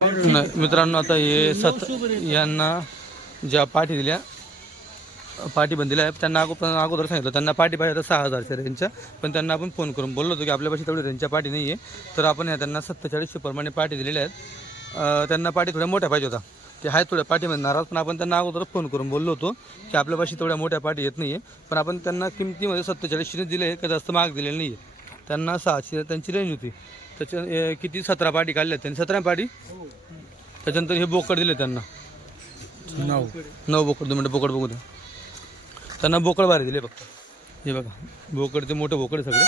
नाही, मित्रांनो आता हे सत यांना ज्या पाठी दिल्या पाठी बंदिल्या आहेत त्यांना अगोदर अगोदर सांगितलं त्यांना पाठी पाहिजे सहा हजारच्या रेंजच्या पण त्यांना आपण फोन करून बोललो होतो की आपल्यापाशी तेवढी रेंजच्या पाठी नाही आहे तर आपण ह्या त्यांना सत्तेचाळीसशे प्रमाणे पाठी दिलेल्या आहेत. त्यांना पाठी थोड्या मोठ्या पाहिजे होता ते आहेत थोड्या पाठीमध्ये नाराज पण आपण त्यांना अगोदर फोन करून बोललो होतो की आपल्यापाशी तेवढ्या मोठ्या पाठी येत नाही आहे पण आपण त्यांना किमतीमध्ये सत्तेचाळीसशेने दिले का जास्त महाग दिलेले नाही आहे त्यांना सहाशे त्यांची रेंज होती. त्याच्या किती? सतरा पाठी काढल्या त्यांनी. सतरा पाठी त्याच्यानंतर हे बोकड दिले त्यांना. नऊ. नऊ बोकड दोन मिनटं बोकड बघू द्या. त्यांना बोकड भारी दिले फक्त. हे बघा बोकडचे मोठे बोकड आहे सगळे.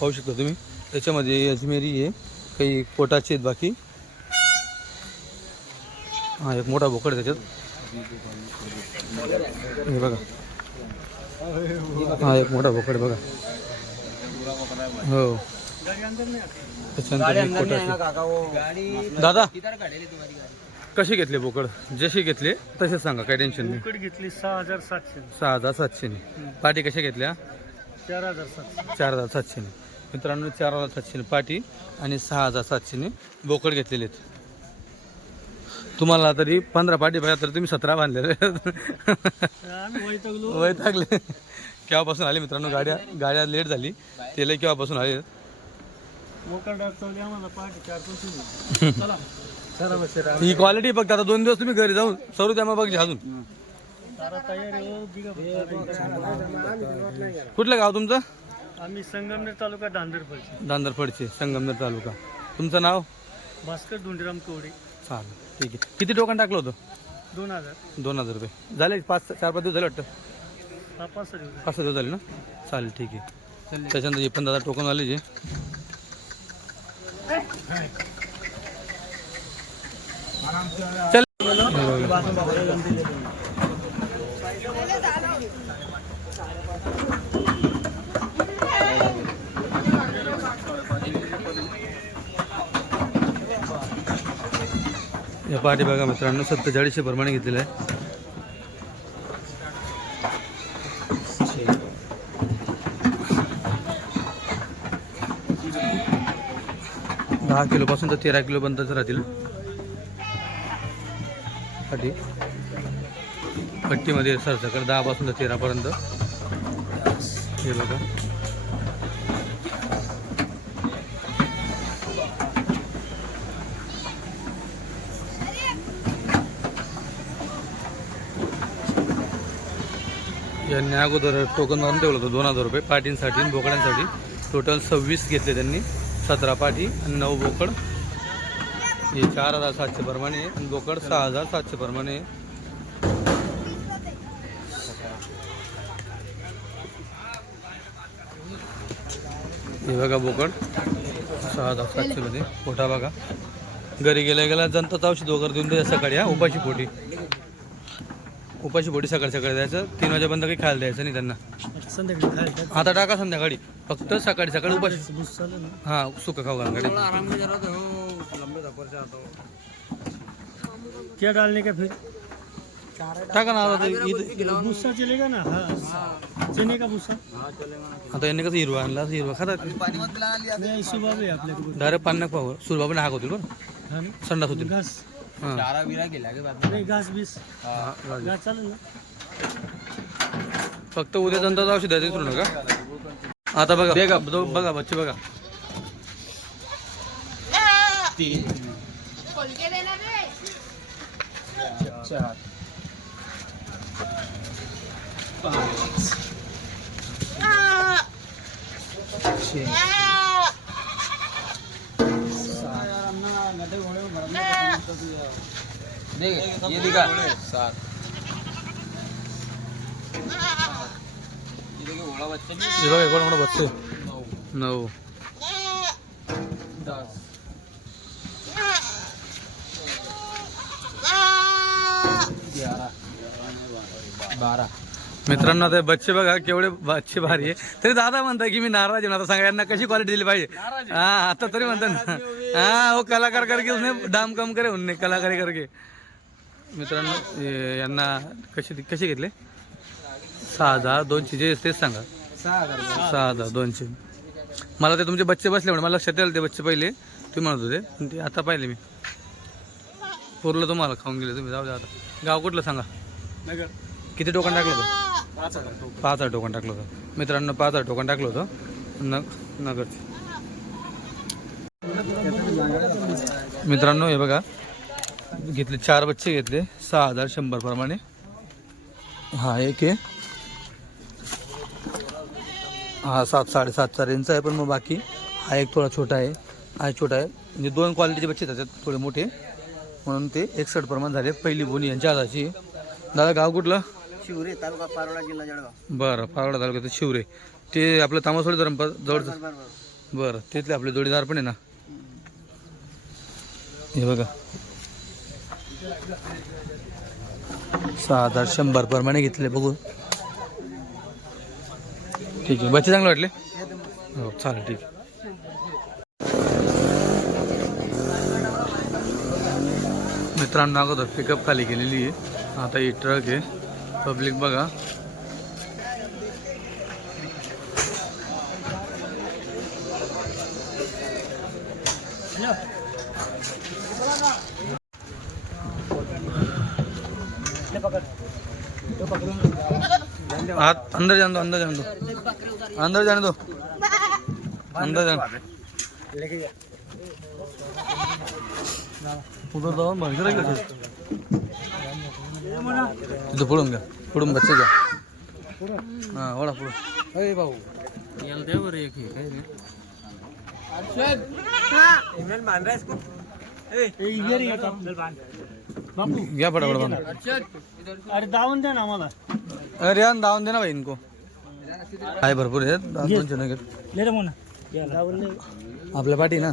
पाहू शकता तुम्ही. त्याच्यामध्ये अजमेरी आहे काही पोटाचे आहेत बाकी. हा एक मोठा बोकड आहे त्याच्यात. हे बघा. हा एक मोठा बोकड बघा. हो. त्याच्यानंतर पोटाचे दादा. कसे घेतले बोकड? जसे घेतले तसे सांगा काही टेन्शन नाही. घेतली सहा हजार सातशे. सहा हजार सातशेने पाटी कशा घेतल्या? चार हजार सातशे. चार हजार सातशेने मित्रांनो चार हजार सातशेने पाटी आणि सहा हजार सातशेने बोकड घेतलेले आहेत. तुम्हाला तरी पंधरा पाटी पाहिजे तर तुम्ही सतरा बांधलेले आम्ही वैतागलो. केव्हापासून आले मित्रांनो? गाड्या गाड्या लेट झाली. ते लय केव्हापासून आले? ही क्वालिटी फक्त आता दोन दिवस तुम्ही घरी जाऊन सरू द्या मग बघ अजून. तारा तयार आहे हो. कुठलं गाव तुमचं? आम्ही संगमनेर तालुका दांदरफळचे दांदरफडचे संगमनेर तालुका. तुमचं नाव? भास्कर धुंडीराम कवडे. चालेल ठीक आहे. किती टोकन टाकलं होतं? दोन हजार. दोन हजार रुपये. झाले पाच चार पाच दिवस झाले वाटतं? पाच सहा दिवस झाले ना? चालेल ठीक आहे. त्याच्यानंतर हे पण दादा टोकन आले जे. चल. या पाठी बघा मित्रांनो सत्तेचाळीसशे प्रमाणे घेतलेलं आहे. दहा किलोपासून तर तेरा किलोपर्यंतच राहतील. पाठी पट्टीमध्ये सरसकट दहापासून तर तेरापर्यंत हे बघा. यांनी अगोदर टोकन मारून ठेवलं होतं दोन हजार रुपये पाटींसाठी आणि टोटल सव्वीस घेतले त्यांनी. सतरा पाठी आणि नऊ बोकड. हे चार हजार सातशे प्रमाणे आणि बोकड सहा हजार सातशे प्रमाणे हे बघा बोकड. सहा हजार सातशेमध्ये पोटा बघा. घरी गेल्या गेल्या जनता औषध वगैरे देऊन द्या सकाळी हा. उपाशी पोटी. उपाशी पोटी सकाळी सकाळी द्यायचं. तीन वाजेपर्यंत काही खायला द्यायचं नाही त्यांना. संध्याकाळी खायला आता टाका संध्याकाळी. फक्त सकाळी ना. हा सुका खाऊ गाडी क्या डालने का फिर? टाका ना आता ते इथं- भुस्सा चलेगा ना? हाँ चने का भुस्सा आता यांनी कसं हिरवा आणला असं हिरवा खातात. नहीं सुबह भी आपल्या डायरेक्ट पाणी नका पाहू सुरबाबने हाक होतील बरं. हाँ ना? संडास होतील. घास. हाँ. नाही घास बीस. घास चालेल ना? फक्त उद्या जनताचं औषध द्यायचं विसरू नका. आता बघा बघा बघा बच्चे बघा. खोलके देना रे हे बघा मोठा बच्चे नऊ. मित्रांनो आता हे बच्चे बघा केवढे बच्चे भारी आहे. तरी दादा म्हणताय की मी नाराज आहे आता सांगा यांना कशी क्वालिटी दिली पाहिजे? हा आता तरी म्हणतात ना. हा हो कलाकार करके उसने दाम कम करे उनने कलाकारी करके मित्रांनो यांना कशी कशी घेतले? सहा हजार दोनशे जे तेच सांगा. सहा हजार दोनशे. मला ते तुमचे बच्चे बसले म्हणून मला लक्षात आलं ते बच्चे पहिले. ते म्हणत होते. पण ते आता पाहिले मी. पुरलं तुम्हाला खाऊन गेले तुम्ही. जाऊ द्या आता. गाव कुठलं सांगा? नगर. किती टोकन टाकलं होतं? पाच हजार टोकन. पाच हजार टोकन टाकलं होतं. मित्रांनो पाच हजार टोकन टाकलं होतं. नग नगरचे. मित्रांनो हे बघा. घेतले चार बच्चे घेतले. सहा हजार शंभर प्रमाणे. हा एक आहे. हा सात साडेसातचा रेंजचा आहे पण मग बाकी हा एक थोडा छोटा आहे. हा एक छोटा आहे. म्हणजे दोन क्वालिटीचे बच्चे त्याच्यात थोडे मोठे. म्हणून ते एकसठ प्रमाण झाले. पहिली बोनी यांच्या आहे. दादा गाव कुठलं? शिवरे तालुका पारोळा जिल्हा जळगाव. बरं पावडा तालुक्यात शिवरे. ते आपलं तामासोळी धरण जवळचं. बरं तिथले आपले जोडीदार पण आहे ना? हे बघा. सहा हजार शंभर प्रमाणे घेतले बघू. ठीक आहे. बच्चे चांगले वाटले? हो चालेल ठीक आहे. मित्रांनो अगोदर पिकअप खाली केलेली आहे. आता ही ट्रक आहे. पब्लिक बघा. हाथ अंदर जाऊन दो अंदर जाऊन दो. अंदर जाने दो। अंदर जाने। उधर जाओ बाहेर गेलं तिथं पुढून घ्या पुढून बच्चे घ्या हां ओढा पुढून अरे भाऊ याला द्या बरं एक हे काय ते. बापू। घ्या फटाफट बांधा अरे दावून द्या ना आम्हाला। अरे यार दावून दे ना भाई इनको। आहे भरपूर आहेत. दोनशे नगर ले रे मोना. दावून दे आपल्या पाठी ना.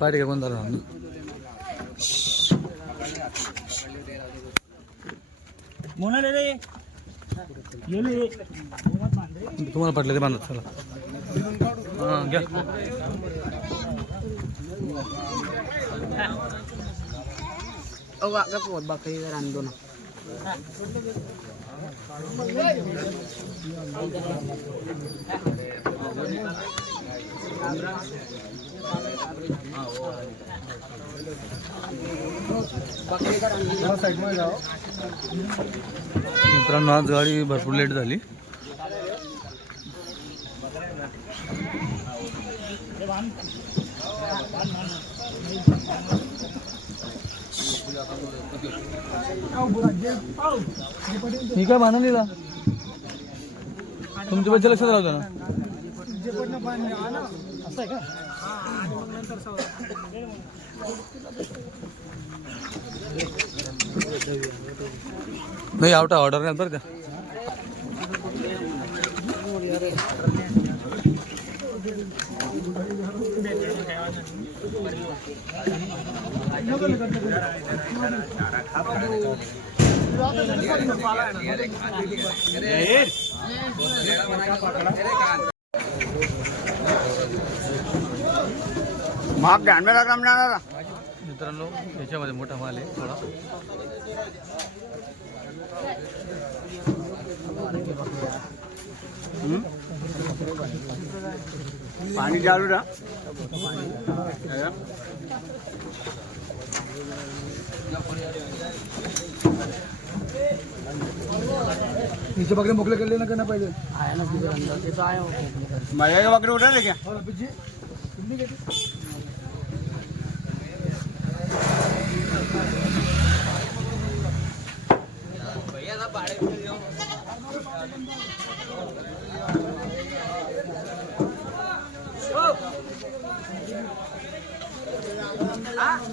पाठी का कोणता राहणार? मोना ले रे. ये ले. तुम्हाला पटलं ते बांधत चला. हां घ्या. मित्रांनो आज गाडी भरपूर लेट झाली. मी काय बांधा दिला. तुमच्या बच्चे लक्षात राहतो ना. नाही आवटा ऑर्डर नाही बरं माप ध्यान में रखना ना मित्रांनो याच्यामध्ये मोठा माल आहे थोडा. पाणी चालू ना? नीचे बकरे मोकले कर लेना करना पहले माझ्या का? वगैरे उठा रे क्या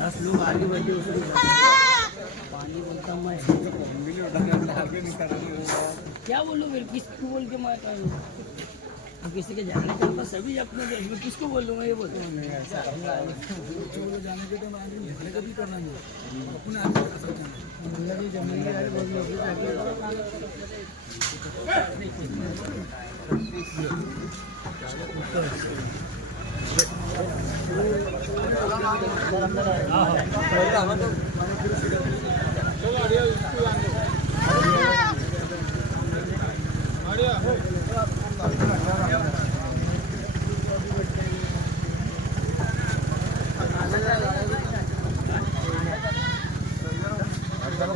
दस लोग आगे बैठे उसको पानी बोलता मैं। क्या बोलूँ फिर? किसको बोल के मैं कहूँ तो किसी के जाने के तो सभी अपने देश में किसको बोलूँ मैं ये बोलता हूँ जाने के तो जाने भी करना है। अपने आगे ज़मीन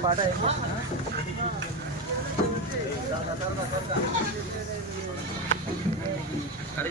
పాట అరే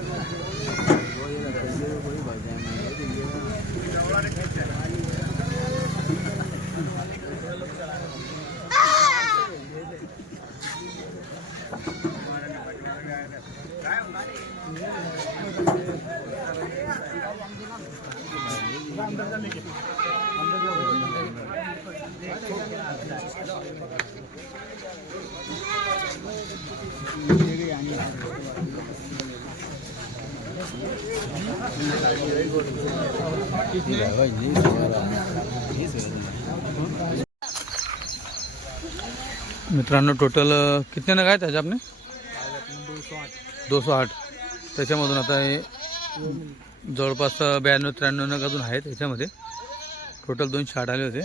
मित्रांनो टोटल किती नग काय त्याच्या आपने? दो सौ आठ. त्याच्यामधून आता हे जवळपास ब्याण्णव त्र्याण्णव नग अजून आहेत याच्यामध्ये टोटल दोनशे आठ आले होते.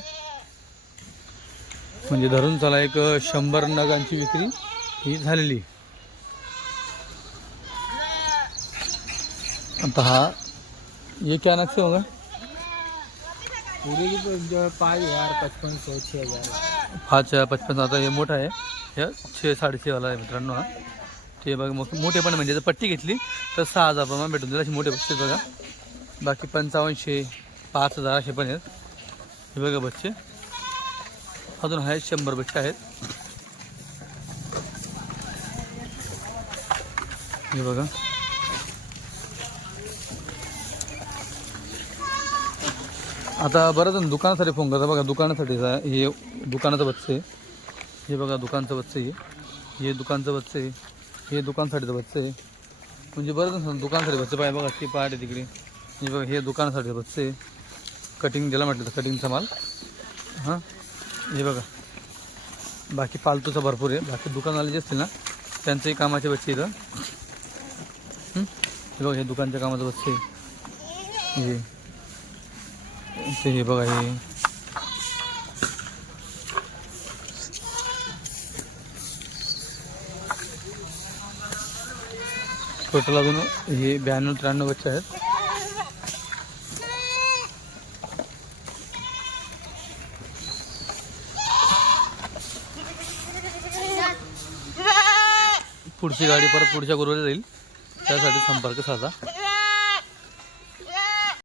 म्हणजे धरून चला एक शंभर नगांची विक्री ही झालेली. आता हा ये क्या नग से होगा पूरी की पाँच हजार पचपन सौ छः हजार. पाच पचपन आता हे मोठा आहे. हे छे साडेछेवाला आहे मित्रांनो हा. हे बघा मोठे पण म्हणजे जर पट्टी घेतली तर सहा हजार प्रमाण भेटून जाईल असे मोठे बच्चे बघा. बाकी पंचावन्नशे पाच हजार असे पण आहेत. हे बघा बच्चे. अजून आहेत शंभर बच्चे आहेत. हे बघा. आता बरं जण दुकानासाठी फोन करता बघा. दुकानासाठी हे दुकानाचं बच्चे. आहे. हे बघा दुकानचं बच्चे. आहे हे दुकानचं बच्चे. आहे हे दुकानसाठी बच्चे आहे म्हणजे बरं ना दुकानासाठी बच्चे पाहिजे बघा ती पहाटे तिकडे. हे बघा हे दुकानासाठी बच्चे आहे कटिंग ज्याला म्हटलं तर कटिंगचा माल. हां? हे बघा. बाकी पालतूचा भरपूर आहे. बाकी दुकानवाले जे असतील ना त्यांचंही कामाचे बच्चे इथं. हे? बघा हे दुकानच्या कामाचं बच्चे आहे. ते हे बघा हे. टोटल अजून हे ब्याण्णव त्र्याण्णव बच्चे आहेत. पुढची गाडी परत पुढच्या गुरुवारी जाईल. त्यासाठी संपर्क साधा.